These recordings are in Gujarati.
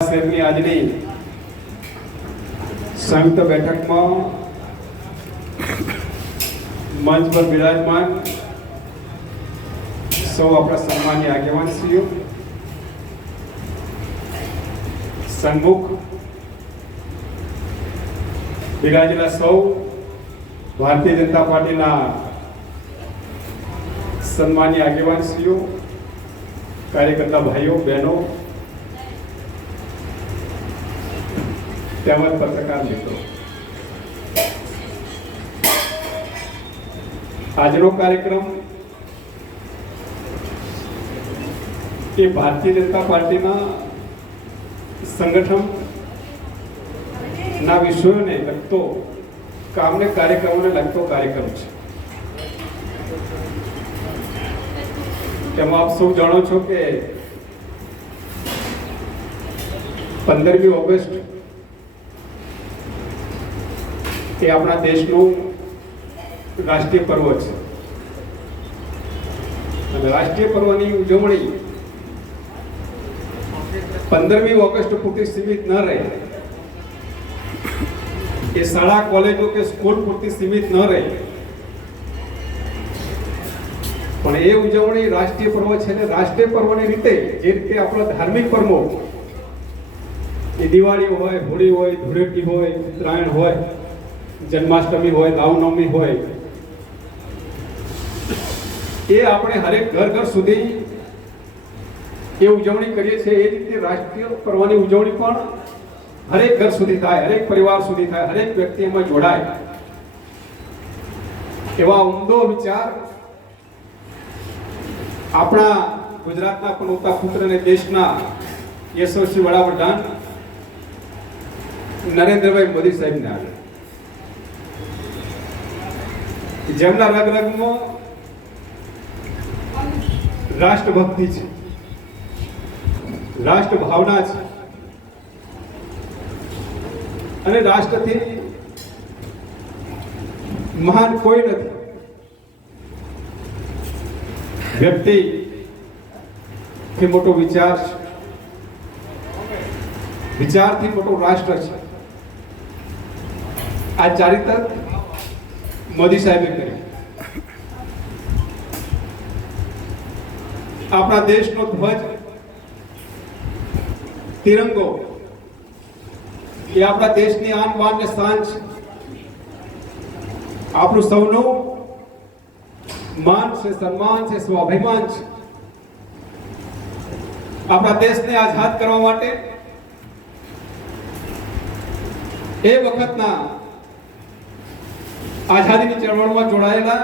શહેરની આજની સંયુક્ત બેઠકમાં મંચ પર બિરાજમાન સૌ આપણા સન્માનીય આગેવાનશ્રીઓ, સન્મુખ બિરાજેલા સૌ ભારતીય જનતા પાર્ટીના સન્માનીય આગેવાનશ્રીઓ, કાર્યકર્તા ભાઈઓ બહેનો તેમજ પત્રકાર મિત્રો, આજનો કાર્યક્રમ એ ભારતીય જનતા પાર્ટીના સંગઠનના વિષયોને લગતો કામને કાર્યક્રમોને લગતો કાર્યક્રમ છે. તેમાં આપ સૌ જાણો છો કે 15મી ઓગસ્ટ એ આપણા દેશનું રાષ્ટ્રીય પર્વ છે અને રાષ્ટ્રીય પર્વની ઉજવણી 15મી ઓગસ્ટ પૂરતી સીમિત ન રહે, એ શાળા કોલેજો કે સ્કૂલ પૂરતી સીમિત ન રહે, પણ એ ઉજવણી રાષ્ટ્રીય પર્વ છે ને રાષ્ટ્રીય પર્વની રીતે જે રીતે આપણા ધાર્મિક પર્વો એ દિવાળી હોય, હોળી હોય, ધૂળેટી હોય, ઉત્તરાયણ હોય, જન્માષ્ટમી હોય, રામનવમી હોય, એ આપણે હરેક ઘર સુધી એ ઉજવણી કરીએ છીએ. એ રીતે રાષ્ટ્રીય પર્વની ઉજવણી પણ હરેક ઘર સુધી થાય, હરેક પરિવાર સુધી થાય, હરેક વ્યક્તિ એમાં જોડાય, એવા ઉમદો વિચાર આપણા ગુજરાતના પનોતા પુત્ર અને દેશના યશસ્વી વડાપ્રધાન નરેન્દ્રભાઈ મોદી સાહેબને આવ્યા, જેમના રગરગમાં રાષ્ટ્રભક્તિ છે, રાષ્ટ્ર ભાવના છે અને રાષ્ટ્રથી મહાન કોઈ નથી. વ્યક્તિથી મોટો વિચાર છે, વિચારથી મોટો રાષ્ટ્ર છે. આ ચારિત્ર મોદી સાહેબે કર્યું. આપણા દેશનો ધ્વજ તિરંગો એ આપણા દેશની આન બાન ને શાન છે, આપણું સૌનું માન છે, સન્માન છે, સ્વાભિમાન છે. આપણા દેશને આઝાદ કરવા માટે એ વખતના આઝાદીની ચળવળમાં જોડાયેલા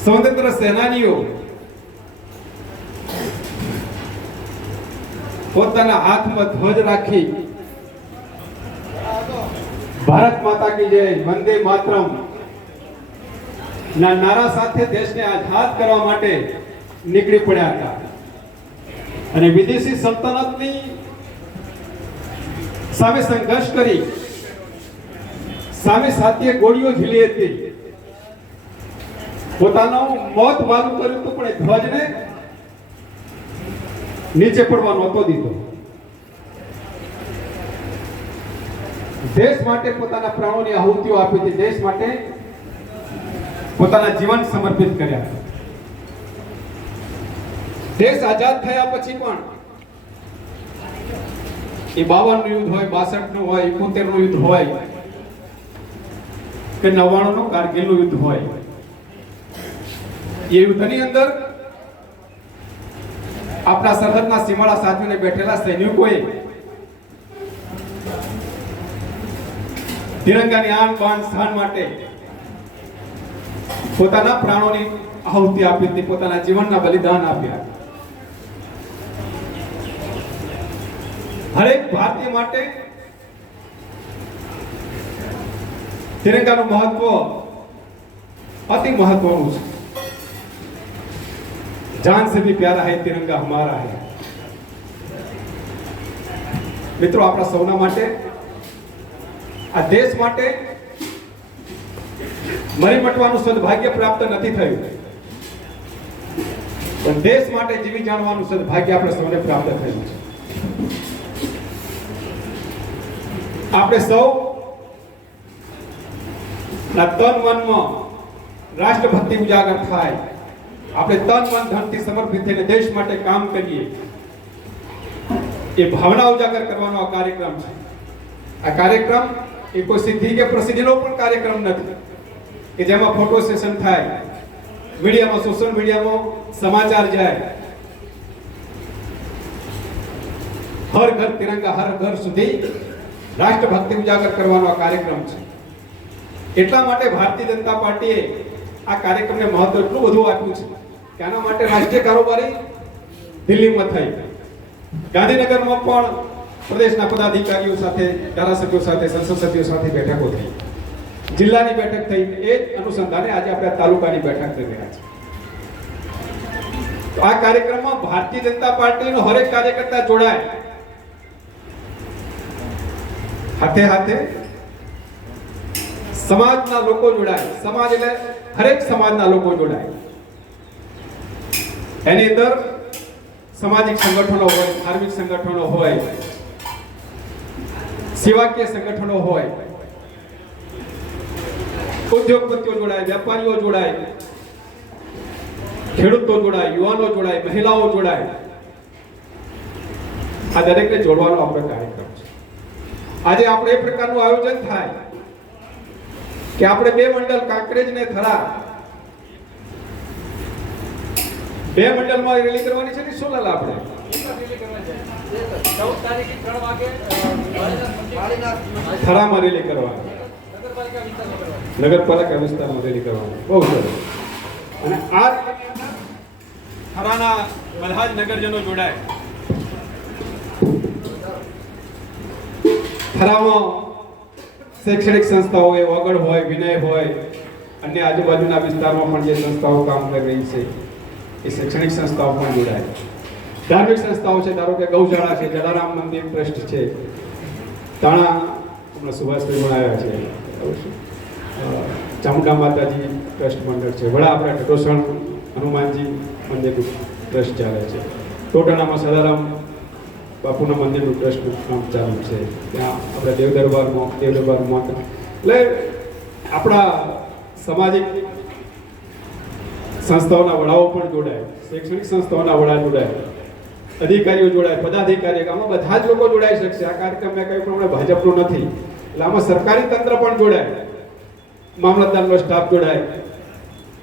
સ્વતંત્ર સેનાનીઓ પોતાના હાથમાં ધ્વજ રાખી ભારત માતા કી જય, વંદે માતરમ ના નારા સાથે દેશને આઝાદ કરવા માટે નીકળી પડ્યા હતા અને વિદેશી સલ્તનતની સામે સંઘર્ષ કરી સામે સાથીએ ગોળીઓ ઝીલી હતી, પોતાનું મોત વાલું કર્યું હતું, પણ એ ધ્વજને નીચે પડવા નહોતો દીધો. દેશ માટે પોતાના પ્રાણોની આહુતિઓ આપી હતી, દેશ માટે પોતાના જીવન સમર્પિત કર્યા. દેશ આઝાદ થયા પછી પણ એ 52 નું યુદ્ધ હોય, 62 નું હોય, 71 નું યુદ્ધ હોય કે 99 નું કારગિલનું યુદ્ધ હોય, એ યુદ્ધની અંદર આપણા સરહદના સીમાડા સાચવીને બેઠેલા સૈનિકોએ તિરંગાની આન બાન શાન માટે પોતાના પ્રાણોની આહુતિ આપી હતી, પોતાના જીવનના બલિદાન આપ્યા. હરેક ભારતીય માટે તિરંગાનું મહત્વ અતિ મહત્વનું છે. जान से भी प्यारा है तिरंगा हमारा है. મિત્રો, આપણા સૌના માટે, આ દેશ માટે મરી મટવાનું સદભાગ્ય પ્રાપ્ત નથી થયું, પણ દેશ માટે જીવી જાણવાનું સદભાગ્ય આપણે સૌને પ્રાપ્ત થયું છે. આપણે સૌ ના તન મનમાં રાષ્ટ્રભક્તિ ઉજાગર થાય, આપણે તન મન ધનથી સમર્પિત થઈને દેશ માટે કામ કરીએ, એ ભાવના ઉજાગર કરવાનો આ કાર્યક્રમ છે. આ કાર્યક્રમ એ કોઈ સિદ્ધિ કે પ્રસિદ્ધિનો પણ કાર્યક્રમ નથી કે જેમાં ફોટો સેશન થાય, મીડિયામાં, સોશિયલ મીડિયામાં સમાચાર જાય. હર ઘર તિરંગા, હર ઘર સુધી રાષ્ટ્રભક્તિ ઉજાગર કરવાનો આ કાર્યક્રમ છે. એટલા માટે ભારતીય જનતા પાર્ટીએ આ કાર્યક્રમને મહત્વ એટલું બધું આપ્યું છે કે આના માટે રાષ્ટ્રીય કારોબારી દિલ્હીમાં થઈ, ગાંધીનગરમાં પણ પ્રદેશના પદાધિકારીઓ સાથે, ધારાસભ્યો સાથે, સંસદ સભ્યો સાથે બેઠકો થઈ, જિલ્લાની બેઠક થઈ. એ જ અનુસંધાને આજે આપણે તાલુકાની બેઠક થઈ રહ્યા છે. તો આ કાર્યક્રમમાં ભારતીય જનતા પાર્ટીનો હરેક કાર્યકર્તા જોડાય, હાથે હાથે સમાજના લોકો જોડાય. સમાજ એટલે હરેક સમાજના લોકો જોડાય. એની અંદર સામાજિક સંગઠનો હોય, ધાર્મિક સંગઠનો હોય, સેવાકીય સંગઠનો હોય, ઉદ્યોગપતિઓ જોડાય, વેપારીઓ જોડાય, ખેડૂતો જોડાય, યુવાનો જોડાય, મહિલાઓ જોડાય. આ દરેકને જોડવાનો આપણો કાર્યક્રમ છે. આજે આપણે એ પ્રકારનું આયોજન થાય કે આપણે બે મંડળ, કાંકરેજ ને થરા, બે મંડળમાં રેલી કરવાની છે ને સોલાલ આપણે થરામાં રેલી કરવાની, નગરપાલિકા વિસ્તારમાં રેલી કરવાની. બહુ સરસ. અને આ થરાના બધા જ નગરજનો જોડાય. થરામાં શૈક્ષણિક સંસ્થાઓ હોય, વગડ હોય, વિનય હોય, અન્ય આજુબાજુના વિસ્તારમાં પણ જે સંસ્થાઓ કામ કરી રહી છે એ શૈક્ષણિક સંસ્થાઓ પણ જોડાય. ધાર્મિક સંસ્થાઓ છે, ધારો કે ગૌશાળા છે, જલારામ મંદિર ટ્રસ્ટ છે, તાણા હમણાં સુભાષભાઈ પણ આવ્યા છે, ચામુંડા માતાજી ટ્રસ્ટ મંડળ છે, વડા આપણા ટટોસણ હનુમાનજી મંદિર ટ્રસ્ટ ચાલે છે, ટોટાણામાં સદારામ બાપુના મંદિરનું ટ્રસ્ટનું કામ ચાલુ છે, ત્યાં આપણે દેવદરબારમાં એટલે આપણા સામાજિક સંસ્થાઓના વડાઓ પણ જોડાય, શૈક્ષણિક સંસ્થાઓના વડા જોડાય, અધિકારીઓ જોડાય, પદાધિકારીઓ, આમાં બધા જ લોકો જોડાઈ શકશે. આ કાર્યક્રમ મેં કહ્યું પ્રમાણે ભાજપનો નથી, એટલે આમાં સરકારી તંત્ર પણ જોડાય, મામલતદારનો સ્ટાફ જોડાય,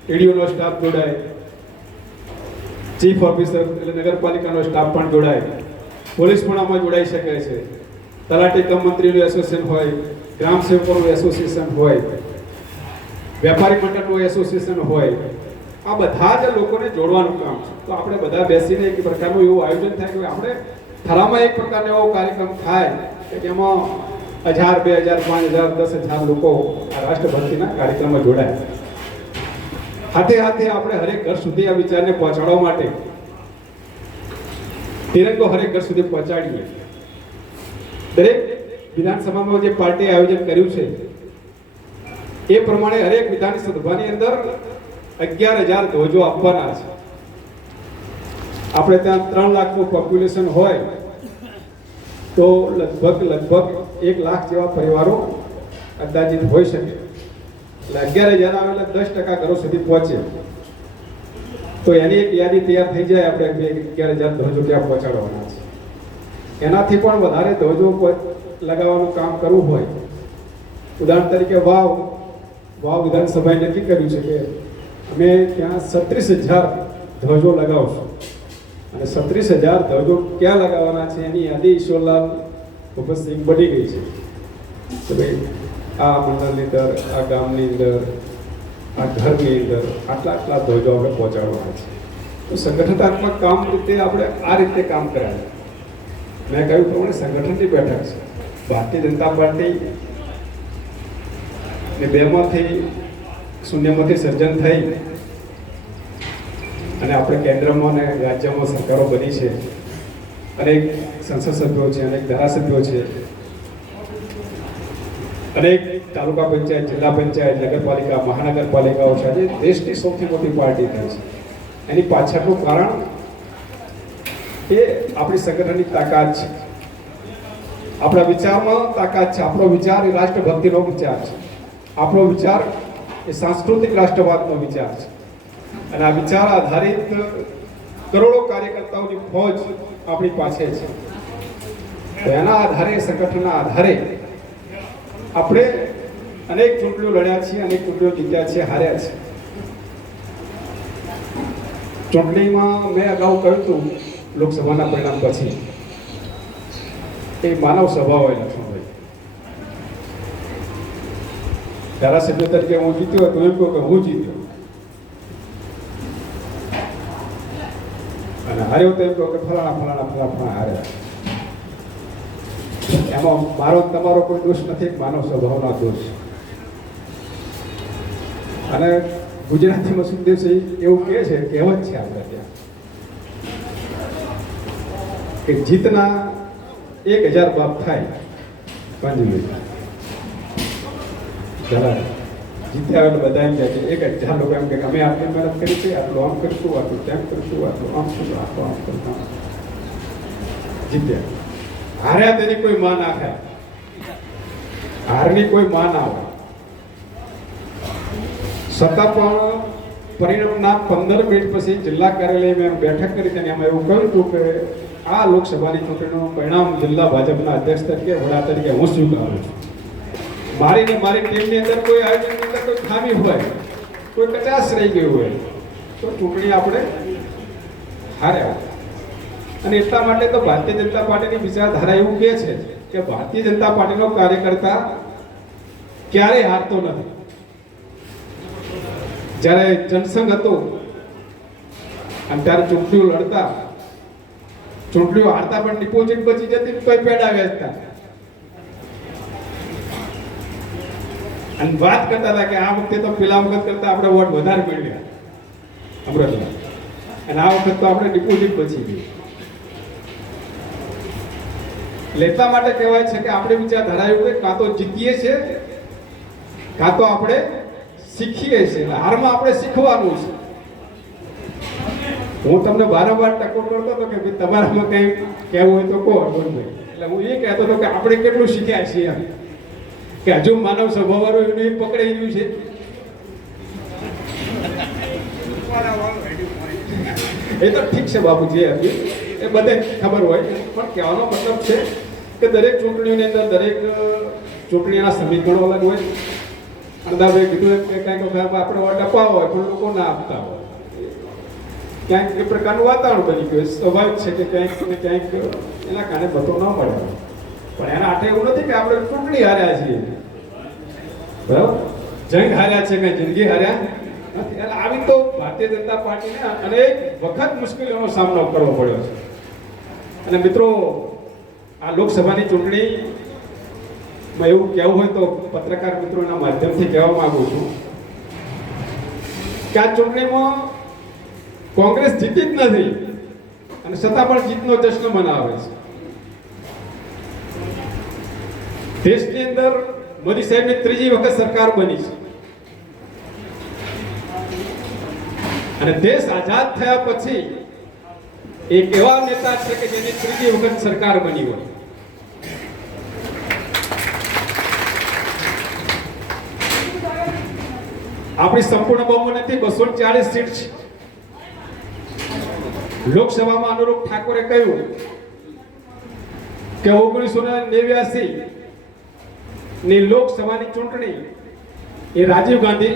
એડીઓનો સ્ટાફ જોડાય, ચીફ ઓફિસર એટલે નગરપાલિકાનો સ્ટાફ પણ જોડાય, પોલીસ પણ આમાં જોડાઈ શકે છે, તલાટી કમ મંત્રીનું એસોસિએશન હોય, ગ્રામ સેવકોનું એસોસિએશન હોય, વેપારી મંડળનું એસોસિએશન હોય. આ બધા જ લોકોને જોડવાનું કામ છે. તો આપણે બધા બેસીને એક પ્રકારનું એવું આયોજન થાય કે આપણે થરામાં એક પ્રકારનો એવો કાર્યક્રમ થાય કે જેમાં 1000, 2000, 5000, 10,000 લોકો આ રાષ્ટ્રભક્તિના કાર્યક્રમમાં જોડાય. હાથે હાથે આપણે હરેક ઘર સુધી આ વિચારને પહોંચાડવા માટે તિરંગો હરેક ઘર સુધી પહોંચાડીએ. દરેક વિધાનસભામાં જે પાર્ટીએ આયોજન કર્યું છે એ પ્રમાણે હરેક વિધાનસભાની અંદર 11,000 ધ્વજો આપવાના છે. આપણે ત્યાં 3 લાખનું પોપ્યુલેશન હોય તો લગભગ 1 લાખ જેવા પરિવારો અંદાજિત હોઈ શકે. એટલે 11,000 આવે એટલે 10% ઘરો સુધી પહોંચે તો એની એક યાદી તૈયાર થઈ જાય. આપણે 11,000 ધ્વજો ત્યાં પહોંચાડવાના છે. એનાથી પણ વધારે ધ્વજો લગાવવાનું કામ કરવું હોય, ઉદાહરણ તરીકે વાવ વિધાનસભાએ નક્કી કર્યું છે કે અમે ત્યાં 36,000 ધ્વજો લગાવશું અને 36,000 ધ્વજો ક્યાં લગાવવાના છે એની યાદી ઈશ્વરલાલ ભૂપતસિંહ બની ગઈ છે કે ભાઈ આ મંડળની અંદર, આ ગામની અંદર, આ ઘરની અંદર આટલા ધ્વજો આપણે પહોંચાડવાના છે. તો સંગઠનાત્મક કામ રીતે આપણે આ રીતે કામ કરાય. મેં કહ્યું પ્રમાણે સંગઠનની બેઠક છે. ભારતીય જનતા પાર્ટી ને 2માંથી શૂન્યમાંથી સર્જન થઈ અને આપણે કેન્દ્રમાં અને રાજ્યમાં સરકારો બની છે, અનેક સંસદ સભ્યો છે, અનેક ધારાસભ્યો છે, અનેક તાલુકા પંચાયત, જિલ્લા પંચાયત, નગરપાલિકા, મહાનગરપાલિકાઓ છે. આજે દેશની સૌથી મોટી પાર્ટી થઈ છે. એની પાછળનું કારણ એ આપણી સંગઠનની તાકાત છે. આપણા વિચારમાં તાકાત છે. આપણો વિચાર એ રાષ્ટ્રભક્તિનો વિચાર છે. આપણો વિચાર એ સાંસ્કૃતિક રાષ્ટ્રવાદનો વિચાર છે. અને આ વિચાર આધારિત કરોડો કાર્યકર્તાઓની ફોજ આપણી પાસે છે. તો એના આધારે, સંગઠનના આધારે આપણે અનેક ચૂંટણીઓ લડ્યા છીએ, અનેક ચૂંટણીઓ જીત્યા છે, હાર્યા છે. ચૂંટણીમાં મેં અગાઉ કહ્યું હતું લોકસભાના પરિણામ પછી એ માનવ સ્વભાવ હોય લક્ષ્મણભાઈ. ધારાસભ્ય તરીકે હું જીત્યો તો એમ કહું કે હું જીત્યો, અને હાર્યો તો એમ કહું કે ફલાણા હાર્યા. એમાં મારો તમારો કોઈ દોષ નથી, માનવ સ્વભાવના દોષ. અને ગુજરાતીમાં સુખદેવસિંહ એવું કહે છે, કહેવત છે આપણે ત્યાં કે જીતના 1000 બાપ થાય પાંજવી. જરા જીત્યા એટલે બધા એમ કહે કે 1000 લોકો એમ કે અમે આટલી મહેનત કરી છે, આટલું આમ કરીશું, આટલું તેમ કરીશું, આટલું આમ કરીશું, આટલું આમ કરીશું. જીત્યા. હાર્યા તેની કોઈ માં ના ખાય, હારની કોઈ માં ના હોય. છતાં પણ પરિણામના 15 મિનિટ પછી જિલ્લા કાર્યાલયમાં બેઠક કરી તેને એમાં એવું કહ્યું હતું કે આ લોકસભાની ચૂંટણીનું પરિણામ જિલ્લા ભાજપના અધ્યક્ષ તરીકે, વડા તરીકે હું સ્વીકારું છું. મારી ટીમની અંદર કોઈ આયોજનની અંદર કોઈ ખામી હોય, કોઈ કચાશ રહી ગયું હોય તો ચૂંટણી આપણે હાર્યા. અને એટલા માટે તો ભારતીય જનતા પાર્ટીની વિચારધારા એવું કહે છે કે ભારતીય જનતા પાર્ટીનો કાર્યકર્તા ક્યારેય હારતો નથી. જ્યારે જનસંઘ હતો અને ત્યારે ચૂંટણીઓ લડતા, ચૂંટણીઓ હારતા પણ ડિપોઝિટ બચી જતી તો પેડા વેચતા અને વાત કરતા હતા કે આ વખતે તો પેલા વખત કરતા આપણે વોટ વધારે મળ્યા અમરેલીમાં, અને આ વખત તો આપણે ડિપોઝિટ બચી ગઈ. એટલા માટે કહેવાય છે કે આપણે વિચારધારા એવું કે કાં તો જીતીએ છીએ, કાં તો આપણે શીખીએ છીએ. હારમાં આપણે શીખવાનું છે. હું તમને વારંવાર ટકોર કરતો હતો કે ભાઈ તમારામાં કંઈ કહેવું હોય તો કહો અરવિંદભાઈ. એટલે હું એ કહેતો હતો કે આપણે કેટલું શીખ્યા છીએ એમ, કે હજુ માનવ સ્વભાવવાળું એનું એ પકડાઈ રહ્યું છે. એ તો ઠીક છે બાબુજી, એ બધે ખબર હોય, પણ કહેવાનો મતલબ છે કે દરેક ચૂંટણીઓની અંદર દરેક ચૂંટણીના સમીકરણો અલગ હોય. અંદાભાઈ કીધું એમ કે કંઈક વખત આપણે વોટ અપાવો હોય પણ લોકો ના આપતા હોય, ક્યાંક એ પ્રકારનું વાતાવરણ બની ગયું. સ્વાભાવિક છે કે ક્યાંક ને ક્યાંક એના કારણે મતો ન મળે. પણ એના આટે એવું નથી કે આપણે ચૂંટણી હાર્યા છીએ, બરાબર, જંગ હાર્યા છે, કઈ જિંદગી હાર્યા નથી. આવી તો ભારતીય જનતા પાર્ટીને અનેક વખત મુશ્કેલીઓનો સામનો કરવો પડ્યો છે. અને મિત્રો, આ લોકસભાની ચૂંટણીમાં એવું કહેવું હોય તો પત્રકાર મિત્રોના માધ્યમથી કહેવા માંગુ છું કે આ ચૂંટણીમાં કોંગ્રેસ જીતી જ નથી અને છતાં પણ જીતનો જશ્ન મનાવે છે. દેશની અંદર મોદી સાહેબની 3જી વખત સરકાર બની છે અને દેશ આઝાદ થયા પછી એક એવા નેતા છે કે જેની 3જી વખત સરકાર બની હોય. આપણી સંપૂર્ણ બહુમતીથી 240 સીટ છે. લોકસભામાં અનુરૂપ ઠાકોરે કહ્યું કે 1989 ની લોકસભાની ચૂંટણી એ રાજીવ ગાંધી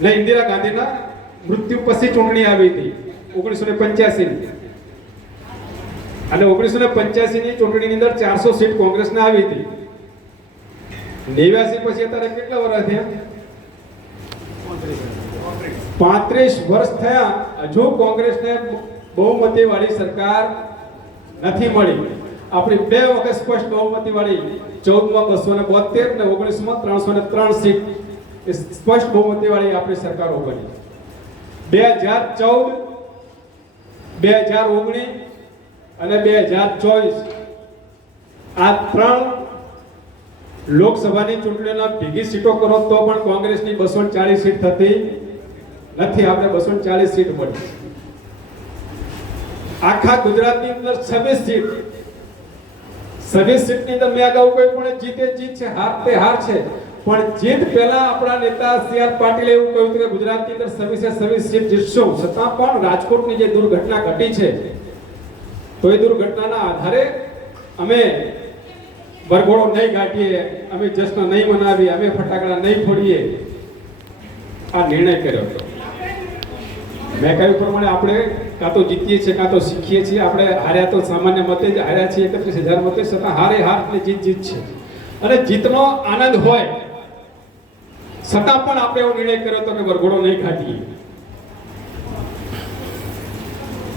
ને ઇન્દિરા ગાંધીના મૃત્યુ પછી ચૂંટણી આવી હતી 1985 ની. અને 1985 ની ચૂંટણીની અંદર 400 સીટ કોંગ્રેસને આવી હતી. 89 પછી અત્યારે કેટલા વર્ષ થયા? 35 વર્ષ થયા, હજુ કોંગ્રેસને બહુમતી વાળી સરકાર નથી મળી. આપણી 2 વખત સ્પષ્ટ બહુમતી વાળી 14માં 272 ને 19માં 303 સીટ સ્પષ્ટ બહુમતી વાળી આપણી સરકારો બની. 2014, 2019 અને 2024 આ 3 લોકસભાની ચૂંટણીના ભેગી સીટો કરો તો પણ કોંગ્રેસની 240 સીટ થતી નથી. આપણે 240 સીટ મળી. આખા ગુજરાતની અંદર 26 સીટ સર્વિસ સીટની અંદર મેં અગાઉ કોઈ પણ જીતે જીત છે, હાર તે હાર છે, પણ જીત પહેલા આપણા નેતા સી.આર. પાટીલે એવું કહ્યું હતું કે ગુજરાતની અંદર સર્વિસ સીટ જીતશું. છતાં પણ રાજકોટની જે દુર્ઘટના ઘટી છે તો એ દુર્ઘટનાના આધારે અમે વરઘોડો નહીં કાઢીએ, અમે જશ્ન નહીં મનાવીએ, અમે ફટાકડા નહીં ફોડીએ, આ નિર્ણય કર્યો હતો. મેં કહ્યું પ્રમાણે આપણે કાં તો જીતીએ છીએ કાં તો શીખીએ છીએ. આપણે હાર્યા તો સામાન્ય મતે જ હાર્યા છીએ 31,000 મતે, છતાં હારે હાર ને જીત જીત છે. અને જીતનો આનંદ હોય છતાં પણ આપણે એવો નિર્ણય કર્યો હતો કે વરઘોડો નહીં કાઢીએ.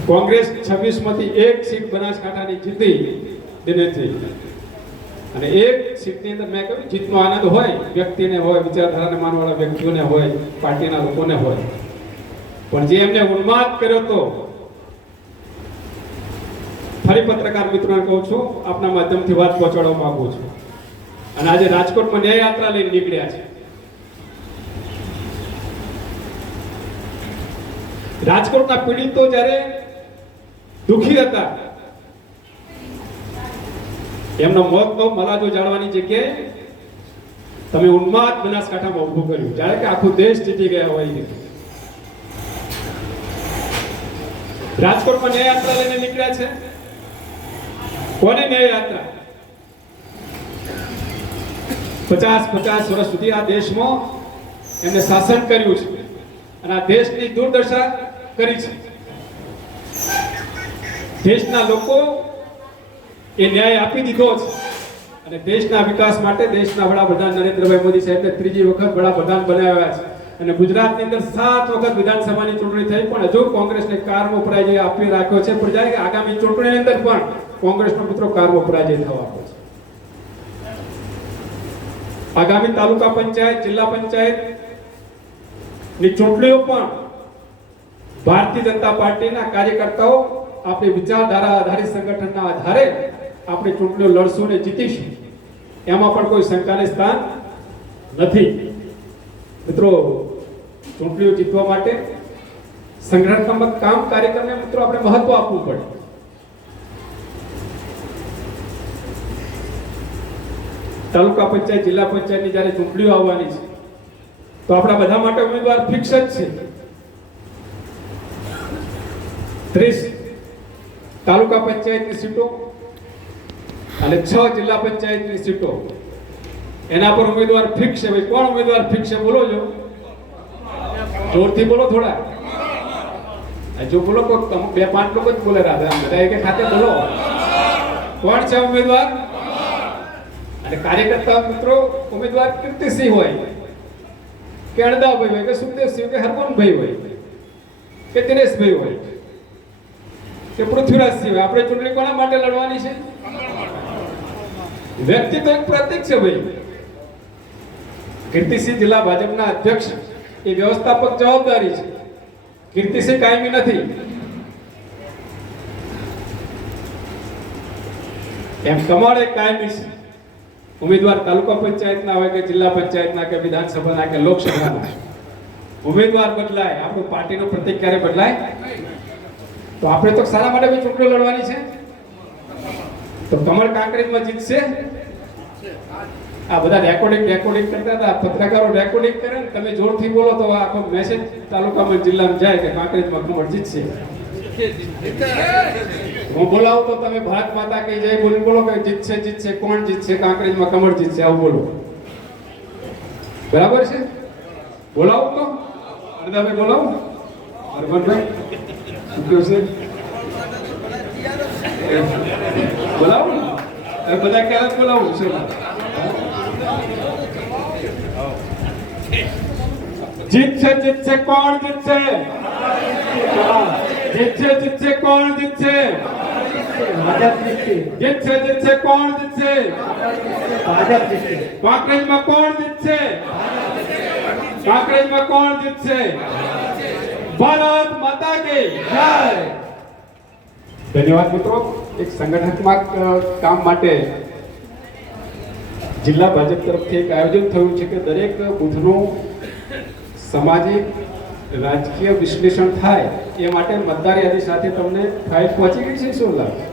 કોંગ્રેસ 26 માંથી એક સીટ બનાસકાંઠાની જીતી દિનેશજી, અને એક સીટની અંદર મેં કહ્યું જીતનો આનંદ હોય, વ્યક્તિને હોય, વિચારધારાને માનવાળા વ્યક્તિઓને હોય, પાર્ટીના લોકોને હોય, પણ જે એમને ઉન્માદ કર્યો તો, ફરી પત્રકાર મિત્રોને કહું છું, આપના માધ્યમથી વાત પહોંચાડવા માંગુ છું. અને આજે રાજકોટમાં ન્યાય યાત્રા લઈને નીકળ્યા છે. રાજકોટના પીડિતો જ્યારે દુખી હતા, એમનો મોતનો મલાજો જાળવાની જગ્યાએ તમે ઉન્માદ બનાસકાંઠામાં ઉભું કર્યું, જ્યારે કે આખું દેશ જીતી ગયા હોય. રાજકોટમાં ન્યાય યાત્રા લઈને નીકળ્યા છે. કોને ન્યાય યાત્રા? 50 વર્ષ સુધી આ દેશમાં એમને શાસન કર્યું છે અને આ દેશની દુર્દશા કરી છે. દેશના લોકો એ ન્યાય આપી દીધો છે અને દેશના વિકાસ માટે દેશના વડાપ્રધાન નરેન્દ્રભાઈ મોદી સાહેબને ત્રીજી વખત વડાપ્રધાન બનાવ્યા છે. અને ગુજરાતની અંદર 7 વખત વિધાનસભાની ચૂંટણી થઈ, પણ હજુ કોંગ્રેસને કારમો પરાજય આપી રાખ્યો છે. પણ જ્યારે આગામી ચૂંટણીની અંદર પણ કોંગ્રેસનો મિત્રો કારમો પરાજય થવા આપે છે. આગામી તાલુકા પંચાયત, જિલ્લા પંચાયત ની ચૂંટણીઓ પણ ભારતીય જનતા પાર્ટીના કાર્યકર્તાઓ આપણી વિચારધારા આધારિત સંગઠનના આધારે આપણે ચૂંટણીઓ લડશું અને જીતીશું, એમાં પણ કોઈ શંકાને સ્થાન નથી. મિત્રો, ચૂંટણીઓ જીતવા માટે સંગઠનાત્મક કામ કાર્યક્રમને મિત્રો આપણે મહત્વ આપવું પડે. તાલુકા પંચાયત, જિલ્લા પંચાયતની જ્યારે ચૂંટણીઓ આવવાની છે તો આપણા બધા માટે ઉમેદવાર ફિક્સ જ છે. 30 તાલુકા પંચાયતની સીટો અને 6 જિલ્લા પંચાયતની સીટો, એના પર ઉમેદવાર ફિક્સ છે. ભાઈ, કોણ ઉમેદવાર ફિક્સ છે? બોલો, જો જોરથી બોલો થોડા. જો બોલો તો 2-5 લોકો જ બોલે રાધા, બધા એક ખાતે બોલો. કોણ છે ઉમેદવાર? અને કાર્યકર્તા મિત્રો ઉમેદવાર કીર્તિસિંહ હોય કે અણદાભાઈ હોય કે સુખદેવસિંહ કે હરમનભાઈ હોય કે દિનેશભાઈ હોય કે પૃથ્વીરાજસિંહ હોય. આપણે ચૂંટણી કોના માટે લડવાની છે? વ્યક્તિત્વ એક પ્રતીક છે ભાઈ. કીર્તિસિંહ જિલ્લા ભાજપના અધ્યક્ષ, એ વ્યવસ્થાપક જવાબદારી છે. કીર્તિસિંહ કાયમી નથી. એમ કમળ એક કાયમી છે. ઉમેદવાર તાલુકા પંચાયતના હોય કે જિલ્લા પંચાયતના કે વિધાનસભાના કે લોકસભાના, ઉમેદવાર બદલાય, આપણું પાર્ટીનો પ્રતીક ક્યારે બદલાય? તો આપણે તો સારા માટે બી ચૂંટણી લડવાની છે. તો કમળ કાંકરેજમાં જીતશે. આ બધા રેકોર્ડિંગ કરતા હતા, પત્રકારો રેકોર્ડિંગ કરે ને, તમે જોરથી બોલો તો આખો મેસેજ તાલુકામાં જિલ્લામાં જાય કે કાંકરેજમાં કમળ જીતશે. હું બોલાવું તો તમે ભારત માતા કી જય બોલી બોલો કે જીતશે, કોણ જીતશે? કાંકરેજમાં કમળ જીતશે, આવું બોલો. બરાબર છે? બોલાવું તો અરદાભાઈ, બોલાવું હરમનભાઈ, શું કહ્યું છે? બોલાવું ને બધા ક્યારે બોલાવું છે? જીતશે કોણ જીતશે? જીતશે કોણ જીતશે? જીતશે કોણ જીતશે? કાંકરેજમાં કોણ જીતશે? કાંકરેજમાં કોણ જીતશે? ભારત માતા કી જય. ધન્યવાદ મિત્રો. એક સંગઠનાત્મક કામ માટે જિલ્લા ભાજપ તરફથી એક આયોજન થયું છે કે દરેક બૂથનું સામાજિક રાજકીય વિશ્લેષણ થાય એ માટે મતદાર યાદી સાથે તમને ફાઇલ પહોંચી ગઈ છે? શું લાગે?